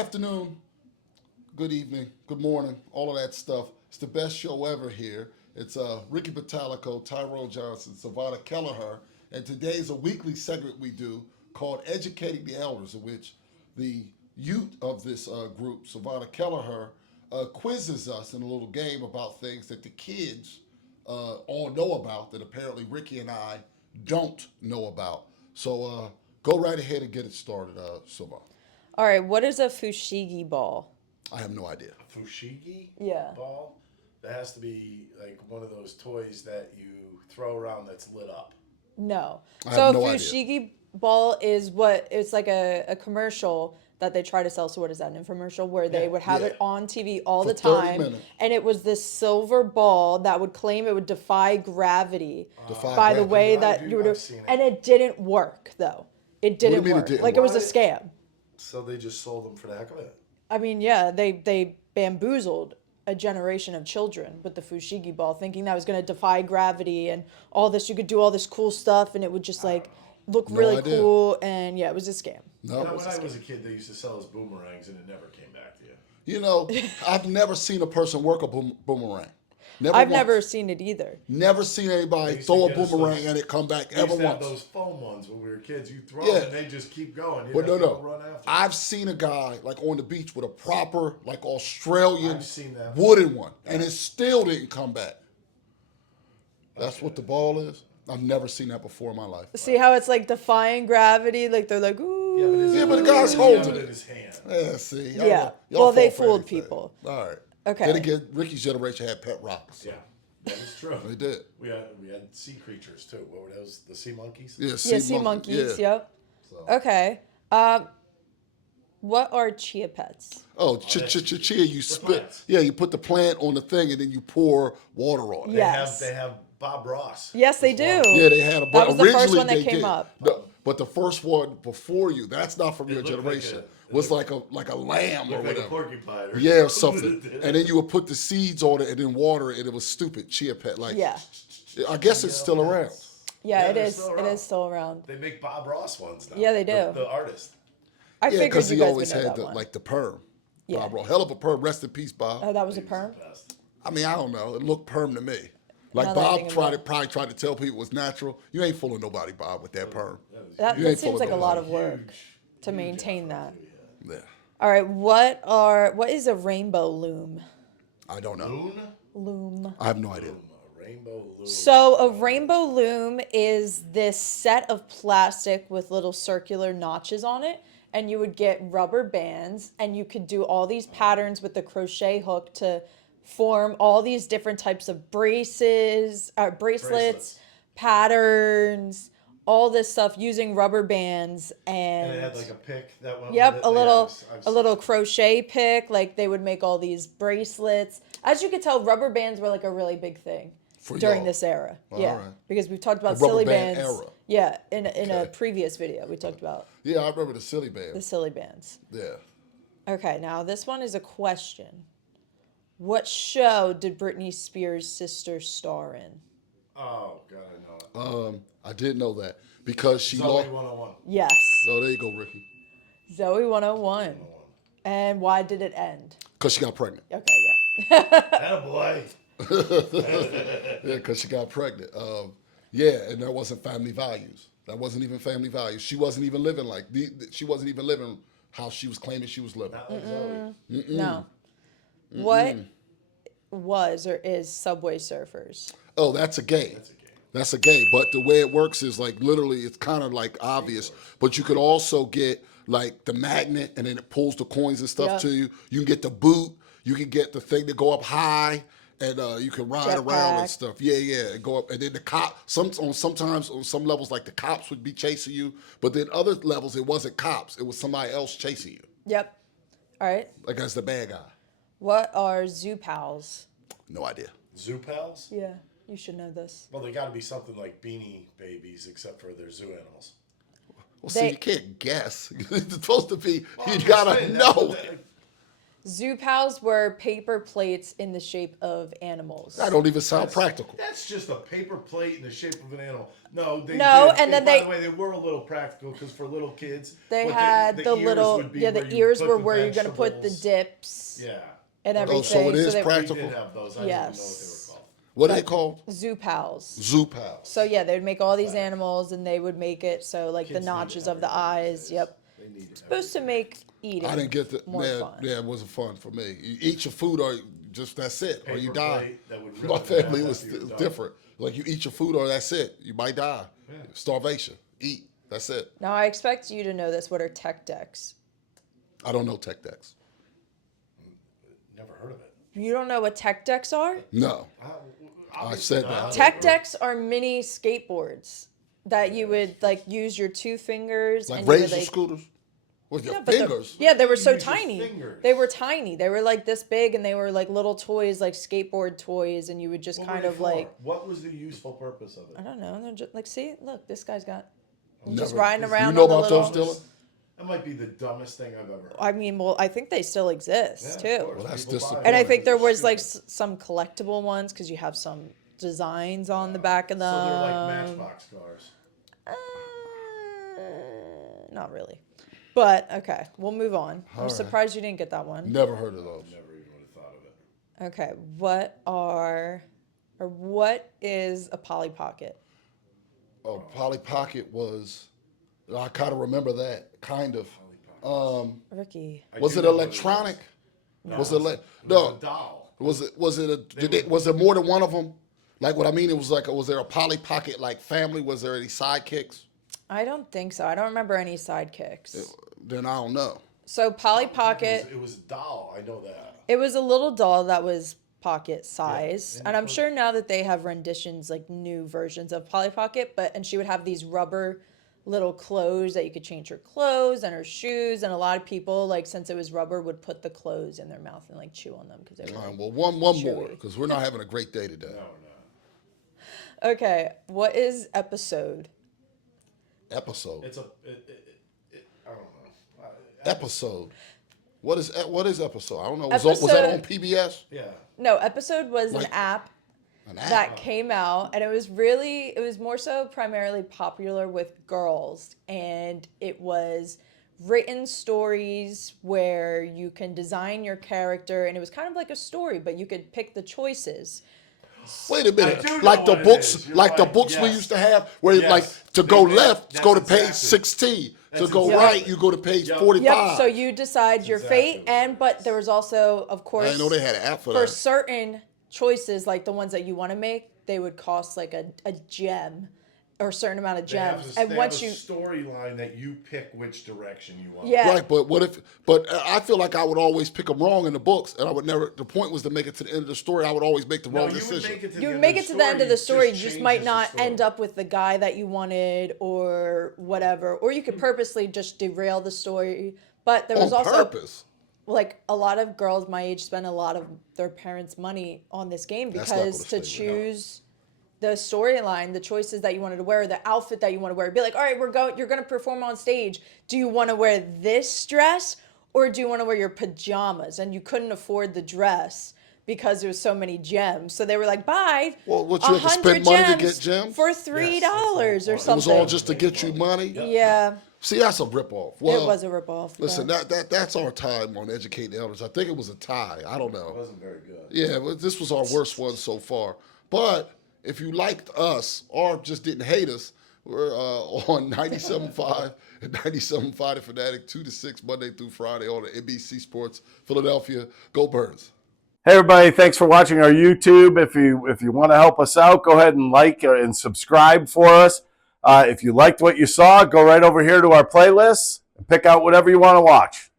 afternoon, good evening, good morning, all of that stuff. It's the best show ever here. It's Ricky Batalico, Tyrone Johnson, Savannah Kelleher, and today's a weekly segment we do called Educating the Elders, in which the youth of this group, Savannah Kelleher, quizzes us in a little game about things that the kids all know about that apparently Ricky and I don't know about. So go right ahead and get it started, Savannah. All right, what is a fushigi ball? I have no idea. Fushigi Yeah. ball. That has to be like one of those toys that you throw around that's lit up. No. I So have a no idea. fushigi ball is what it's like a commercial that they try to sell. So what is that, an infomercial where they would have Yeah. it on TV all For the 30 time, minutes. and it was this silver ball that would claim it would defy gravity Defy by the gravity. way I that do- you would, I've seen it. and it didn't work though. It do you didn't mean it work. didn't Like it was a work? scam. So they just sold them for the heck of it. I mean, yeah, they bamboozled a generation of children with the fushigi ball, thinking that was going to defy gravity and all this. You could do all this cool stuff, and it would just like look No really idea. cool. And yeah, it was a scam. No. When I was a kid, they used to sell us boomerangs, and it never came back to you. You know, I've never seen a person work a boomerang. Never I've once. never seen it either. Never seen anybody used to throw a get us boomerang those- and it come back We used ever to have once. those foam ones when we were kids. You throw Yeah. them, and they just keep going. You But no, have to no. run after them. I've seen a guy like on the beach with a proper like Australian I've seen that. wooden one, and it still didn't come back. That's what the ball is. I've never seen that before in my life. See how it's like defying gravity? Like they're like, ooh. Yeah, but the guy's holding in it. his hand. Yeah, see. Yeah. Y'all Well, they fall for fooled anything. people. All right. Okay. Then again, Ricky's generation had pet rocks. Yeah, that is true. They did. We had sea creatures too. What were those? The sea monkeys. Yeah, Yeah, sea monkeys. Yeah. Yep. Okay. What are chia pets? Oh, that's chia, you spit. plants. Yeah, you put the plant on the thing and then you pour water on it. Yes. They have Bob Ross. Yes, they as do. well. Yeah, they had a. That was the first originally one that they came did. up. No, but the first one before you, that's not from your looked like generation. it was looked- like a lamb or Looked like a whatever. porcupine. Or Yeah, or something. And then you would put the seeds on it and then water it, and it was stupid. Chia pet, like Yeah. I guess it's still around. Yeah, it they're is. still It around. is still around. They make Bob Ross ones now. Yeah, they do. The artist. I Yeah, figured because you he guys would always know had that the one. like the perm. Yeah. Bob Ross, hell of a perm. Rest in peace, Bob. Oh, that was a He's perm? the best. I mean, I don't know. It looked perm to me. Like Now that I Bob think about it. probably tried to tell people it was natural. You ain't fooling nobody, Bob, with that perm. That, You that ain't seems full like of a those. lot of work Huge, to huge maintain effort, that. yeah. Yeah, All right, what is a rainbow loom? I don't know. Loon? Loom. I have no idea. Loom, a rainbow loom. So a rainbow loom is this set of plastic with little circular notches on it, and you would get rubber bands, and you could do all these patterns with the crochet hook to form all these different types of bracelets, patterns, all this stuff using rubber bands And it had like a pick that went Yep, with it. a Yeah, little I've a seen little it. crochet pick. Like they would make all these bracelets. As you could tell, rubber bands were like a really big thing For during y'all. this era. All Yeah, right. because we've talked about The rubber silly band bands. era. Yeah, in a Okay. previous video we talked about Yeah, I remember the silly the band. silly bands. Yeah. Okay, now this one is a question. What show did Britney Spears' sister star in? Oh, God, I know it. I did know that because she Zoey lost. 101. Yes, Oh, there you go, Ricky. Zoey 101. And why did it end? Because she got pregnant. Okay, yeah. Attaboy. Yeah, because she got pregnant. Yeah, and that wasn't family values. That wasn't even family values. She wasn't even living she wasn't even living how she was claiming she was living. Not like Zoey. No. What was or is Subway Surfers? Oh, that's a game. That's a game. That's a game. But the way it works is like literally it's kind of like obvious. But you could also get like the magnet and then it pulls the coins and stuff Yep. to you. You can get the boot. You can get the thing to go up high and you can ride around and Jetpack. stuff. Yeah, yeah. And go up. And then the sometimes on some levels like the cops would be chasing you. But then other levels it wasn't cops. It was somebody else chasing you. Yep. All right. Like that's the bad guy. What are zoo pals? No idea. Zoo pals? Yeah, you should know this. Well, they got to be something like Beanie Babies, except for they're zoo animals. Well, see, They- you can't guess. It's supposed to be, Well, you I'm just gotta saying, that's know. what they- Zoo pals were paper plates in the shape of animals. That don't even sound practical. That's just a paper plate in the shape of an animal. No, they No, did. and then by they- the way, they were a little practical because for little kids, They what had the ears little, would be yeah, where the you ears put were the where you're going to put the vegetables. dips Yeah. and Oh, everything. so it is they- practical. We did have those. I didn't even know what they Yes. were called. What are they called? Zoo pals. Zoo pals. So yeah, they would make all these animals, and they would make it so like Kids the need notches of the everything these eyes. days. Yep. They need Supposed to make eating. I didn't get the more yeah, fun. yeah, it wasn't fun for me. You eat your food or just that's it, or you Paper die. plate that would rip My in half family was after you're done. different. Like you eat your food or that's it. You might die. Yeah. Starvation. Eat. That's it. Now I expect you to know this. What are tech decks? I don't know tech decks. Never heard of it. You don't know what tech decks are? No. I said that. Tech decks are mini skateboards that you would like use your 2 fingers Like and you would razor like scooters? With your yeah, but fingers? yeah, they were so use your tiny. fingers. They were tiny. They were like this big, and they were like little toys, like skateboard toys, and you would just What were kind they of for? like What was the useful purpose of I it? don't know. They're just like, see, look, this guy's got Never. just riding around. You know on the about little, those, Dylan? That might be the dumbest thing I've ever heard. I mean, well, I think they still exist Yeah, of too. course. Well, that's People buy disappointing. And I them. think there They're was like stupid. some collectible ones because you have some designs on the back of them. So they're like Matchbox cars. Not really. But okay, we'll move on. I'm right. surprised you didn't get that one. Never heard of those. Never even would have thought of it. Okay, what is a Polly Pocket? Oh, Polly Pocket was, I kind of remember that, kind of. Ricky. I Was do it know what electronic? No, Was it it was no? a doll. Was there more than one of them? Like what I mean, it was like, was there a Polly Pocket like family? Was there any sidekicks? I don't think so. I don't remember any sidekicks. Then I don't know. So Polly Pocket, It was a doll. I know that. it was a little doll that was pocket size. and And I'm it was- sure now that they have renditions, like new versions of Polly Pocket, and she would have these rubber little clothes that you could change her clothes and her shoes. And a lot of people, like, since it was rubber, would put the clothes in their mouth and like chew on them because they were All right, like, well, one more chewy. because we're not having a great day today. No. Okay, what is episode? Episode. It's a. I don't know. Episode. What is episode? I don't know. Was that Episode- on PBS? Yeah. No, episode was an Like- app An app. that came out, and it was more so primarily popular with girls, and it was written stories where you can design your character, and it was kind of like a story, but you could pick the choices. Wait a minute. I do know Like the what it books, is. You're like the right. books we Yes. used to have, where Yes. like to go They- left, that's go to page exactly. 16. To That's go exactly. right, you go to page Yep. 45. Yep. So you decide your exactly fate, what and it but is. there was also, of I course, didn't know they had an app for for that. certain choices, like the ones that you want to make, they would cost like a gem or a certain amount of They have gems. a, And they once have you, a storyline that you pick which direction you want. Yeah. Right, but what if? But I feel like I would always pick them wrong in the books, and I would never. The point was to make it to the end of the story. I would always make the No, wrong you would decision. make it to you the would end make of it to the end of the story, you just might changes the not story. end up with the guy that you wanted or whatever. Or you could purposely just derail the story. But there was on also purpose. like a lot of girls my age spend a lot of their parents' money on this game That's not because gonna to stay with choose the storyline, the choices that you wanted to wear, the outfit that you want to wear. Be like, all right, you're going to perform on stage. Do you want to wear this dress or do you want to wear your pajamas? And you couldn't afford the dress because there was so many gems. So they were like, buy Well, what, you have to 100 spend money to get gems? for Yes, $3 that's or the It something. was all just to get you money. Yeah, See, that's a ripoff. Well, it was a ripoff. Listen, but- that's our time on Educating Elders. I think it was a tie. I don't It know. wasn't very good. Yeah, but this was our worst one so far. But if you liked us or just didn't hate us, we're on 97.5 and 97.5 The Fanatic, 2 to 6, Monday through Friday on the NBC Sports Philadelphia. Go Birds. Hey everybody, thanks for watching our YouTube. If you want to help us out, go ahead and like and subscribe for us. If you liked what you saw, go right over here to our playlists and pick out whatever you want to watch.